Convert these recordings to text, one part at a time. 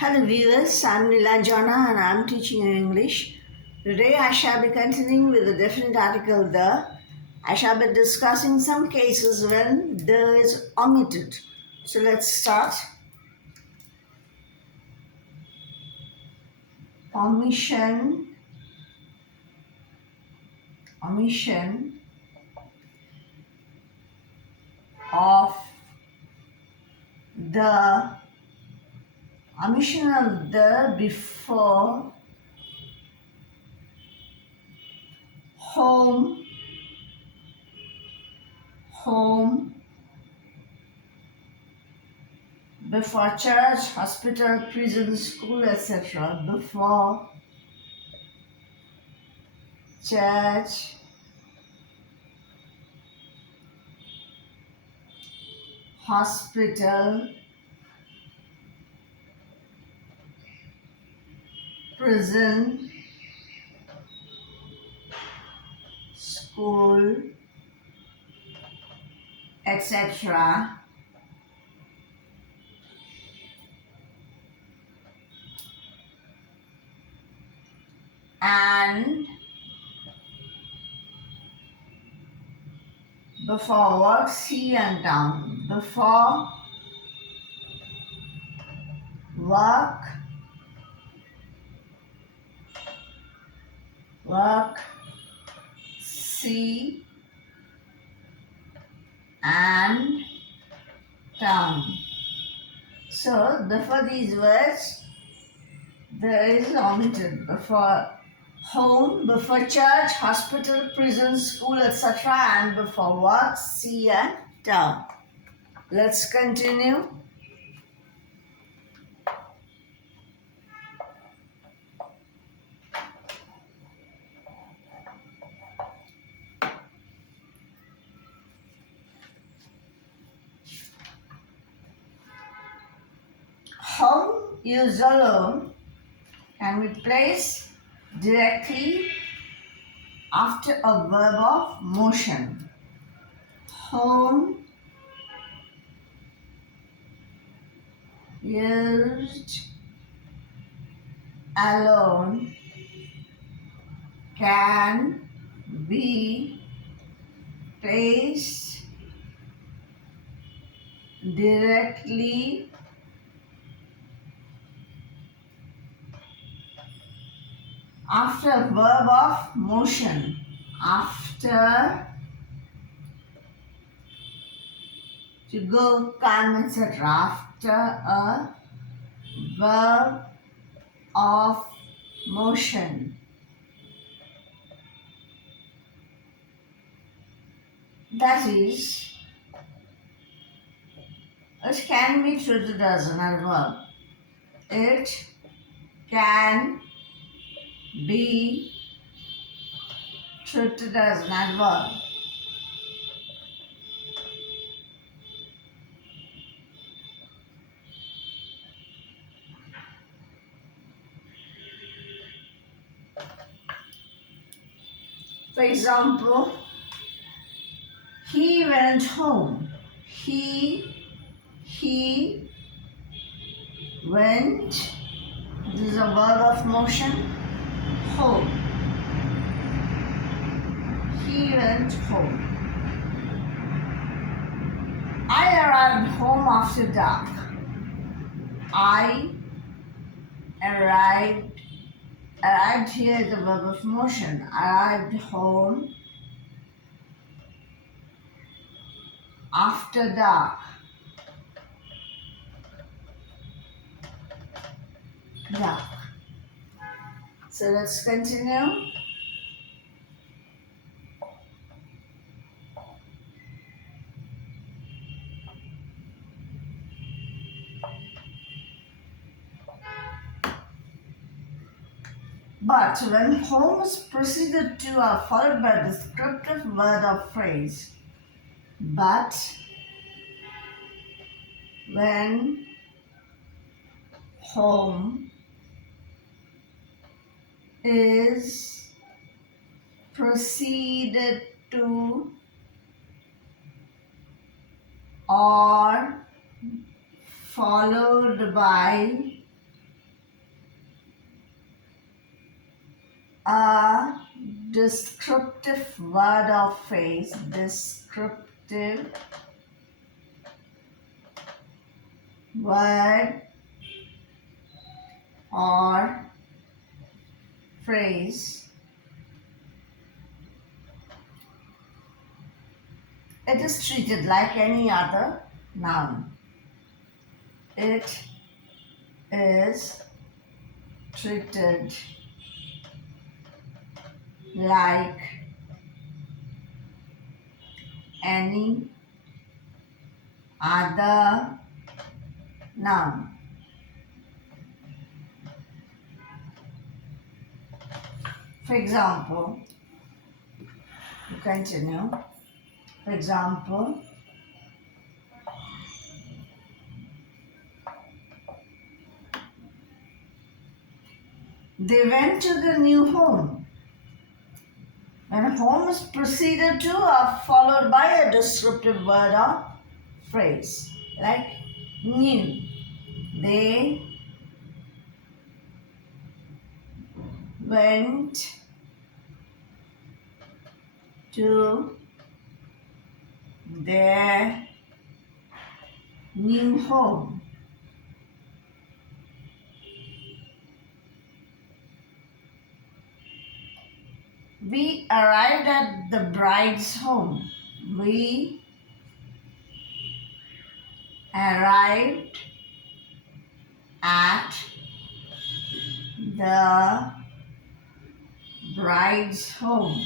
Hello viewers, I'm Nilanjana and I'm teaching you English. Today I shall be continuing with the definite article the. I shall be discussing some cases when the is omitted. So let's start. Omission, omission of the, omission of the before home, home, before church, hospital, prison, school, etc. Before church, hospital, prison, school, etc. And before work, sea and town. Before work, sea and town. So before these words, there is omitted. Before home, before church, hospital, prison, school, etc. And before work, sea and town. Let's continue. Home used alone can be placed directly after a verb of motion. Home used alone can be placed directly after a verb of motion. After to go, come, etc. After a verb of motion. That is, it can be treated as an adverb. It can be treated as an adverb. For example, he went home. He went. This is a verb of motion. Home. He went home. I arrived home after dark. I arrived here is a verb of motion. Arrived home after dark. Dark. So let's continue. But when home is preceded to or followed by a descriptive word or phrase, but when home is preceded to or followed by a descriptive word or phrase, descriptive word or phrase. It is treated like any other noun. It is treated like any other noun. For example, you continue. For example, they went to the new home. When home is preceded to or followed by a descriptive word or phrase, like new. They went to their new home. We arrived at the bride's home. We arrived at the bride's home.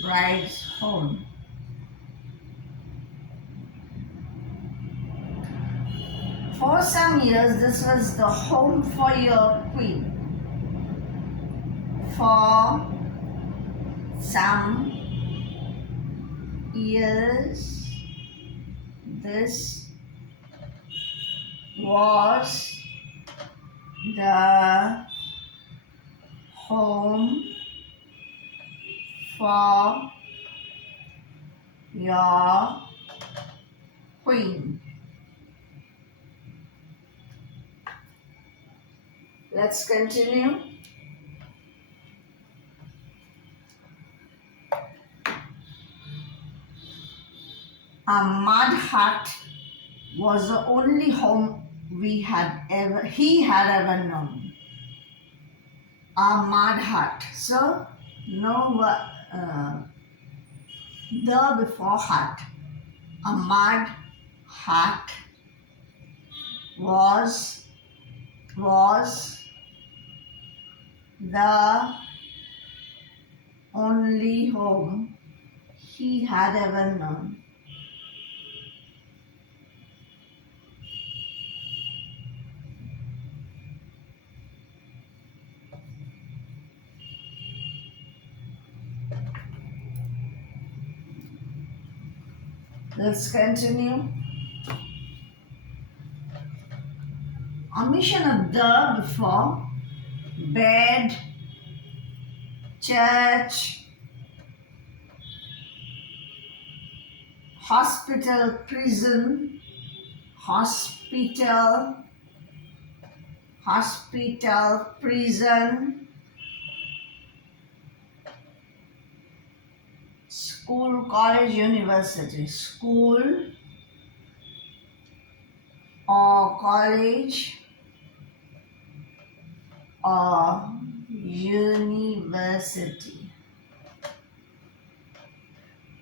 Bride's home. For some years, this was the home for your queen. For some years, this was the home for your queen. Let's continue. A mud hut was the only home he had ever known. A mud hut. So, no the before hut. A mud hut was the only home he had ever known. Let's continue. Omission of the before bed, church, hospital, prison, hospital, prison, school, college, university. School or college or university.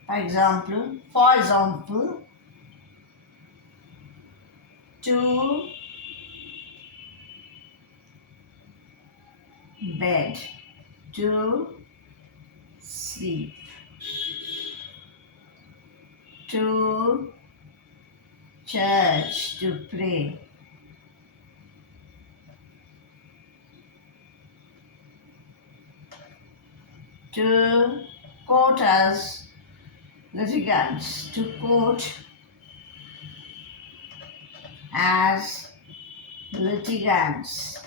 For example, to bed, to sleep, to church, to pray. To quote as litigants, to quote as litigants.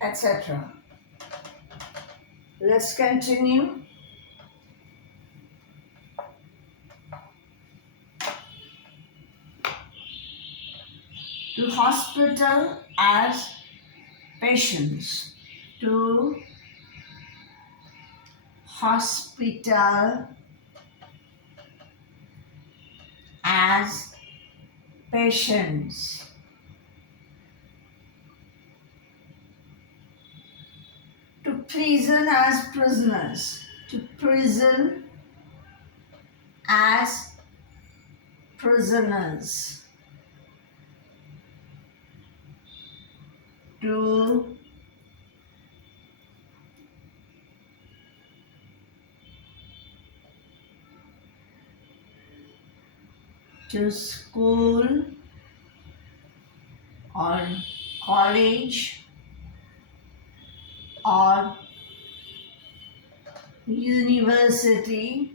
Etc. Let's continue. to hospital as patients, to hospital as patients, to prison as prisoners, to prison as prisoners, to school or college or university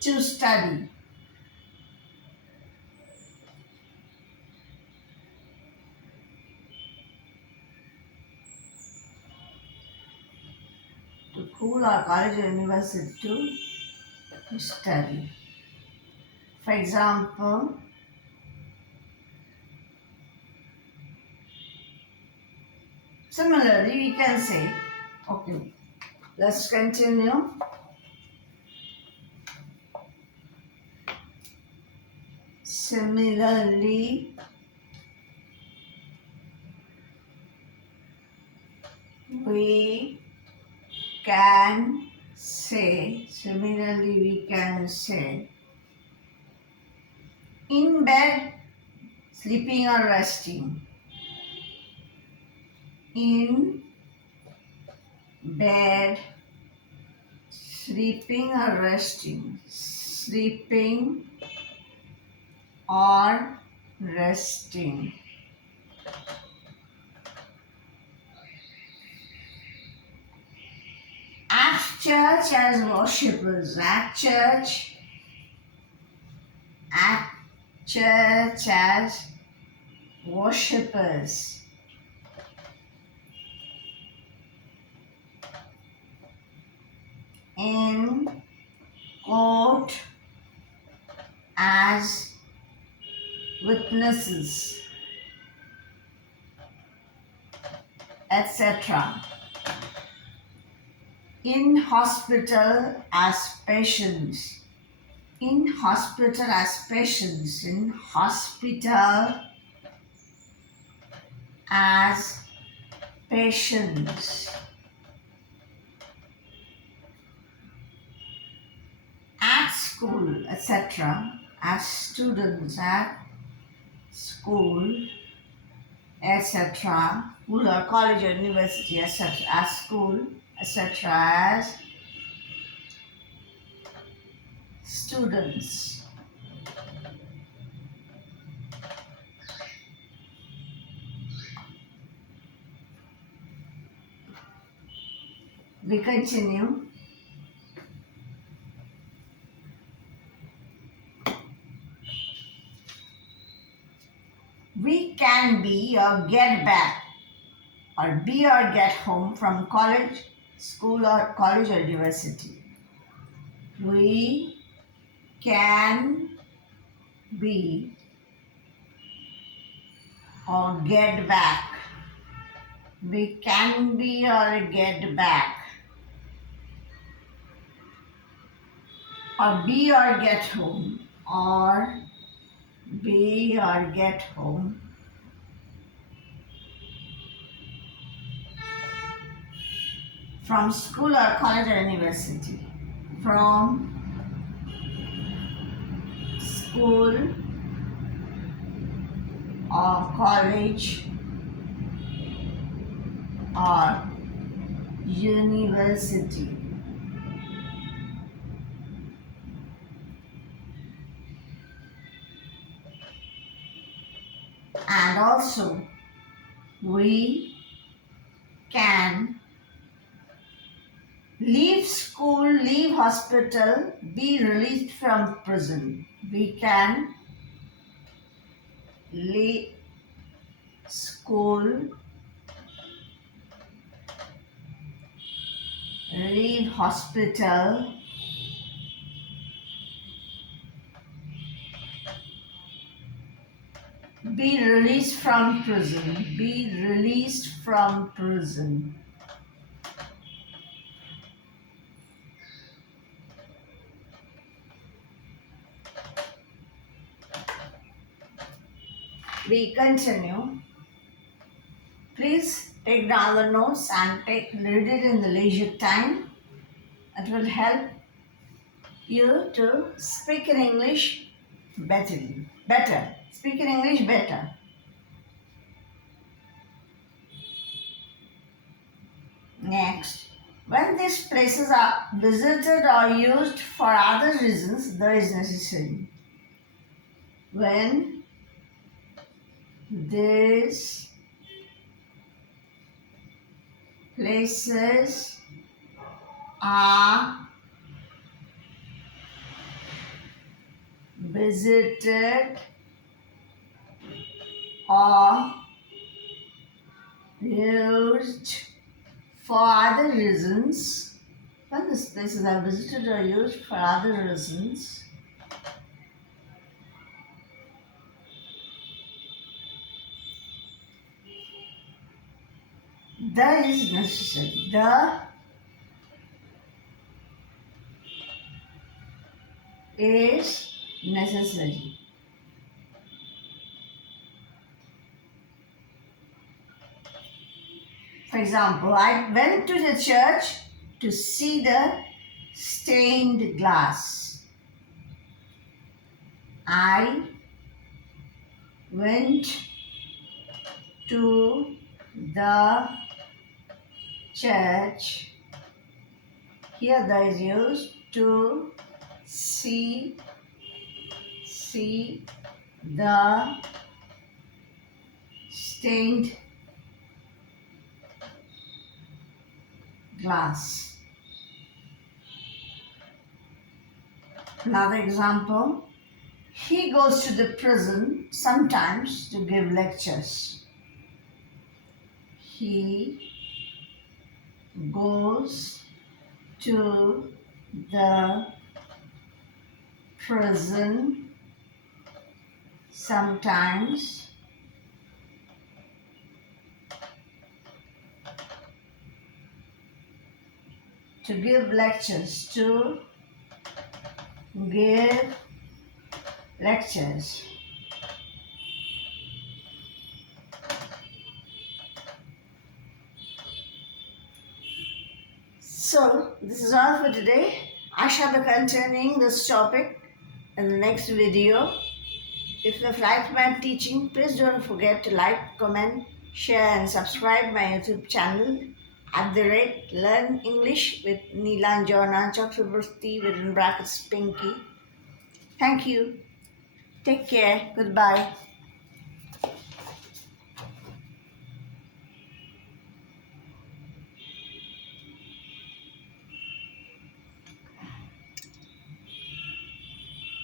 to study. To school or college or university to study. For example, similarly we can say, okay, let's continue. Similarly, we can say, in bed, sleeping or resting. In bed, sleeping or resting. Sleeping or resting. At church as worshippers. At church as worshippers. In court as witnesses, etc. In hospital as patients. In hospital as patients. In hospital as patients. At school, etc. As students at school, etc. School or college or university, etc. As school, etc. As students. We continue. We can be or get back or be or get home from college, school or college or university. We can be or get back. We can be or get back. Or be or get home. Or be or get home from school or college or university. From school or college or university. And also, we can leave school, leave hospital, be released from prison. We can leave school, leave hospital, Be released from prison. Be released from prison. We continue. Please take down the notes and read it in the leisure time. It will help you to speak in English better. Speak in English better. Next, when these places are visited or used for other reasons, the is necessary. When these places are visited or used for other reasons, when these places are visited or used for other reasons, the is necessary. The is necessary. For example, I went to the church to see the stained glass. I went to the church. Here the is used to see the stained glass. Another example, he goes to the prison sometimes to give lectures. He goes to the prison sometimes to give lectures. To give lectures. So, this is all for today. I shall be continuing this topic in the next video. If you have liked my teaching, please don't forget to like, comment, share and subscribe my YouTube channel @Learn English with Nilanjana Chakraborty within brackets Pinki. Thank you. Take care. Goodbye.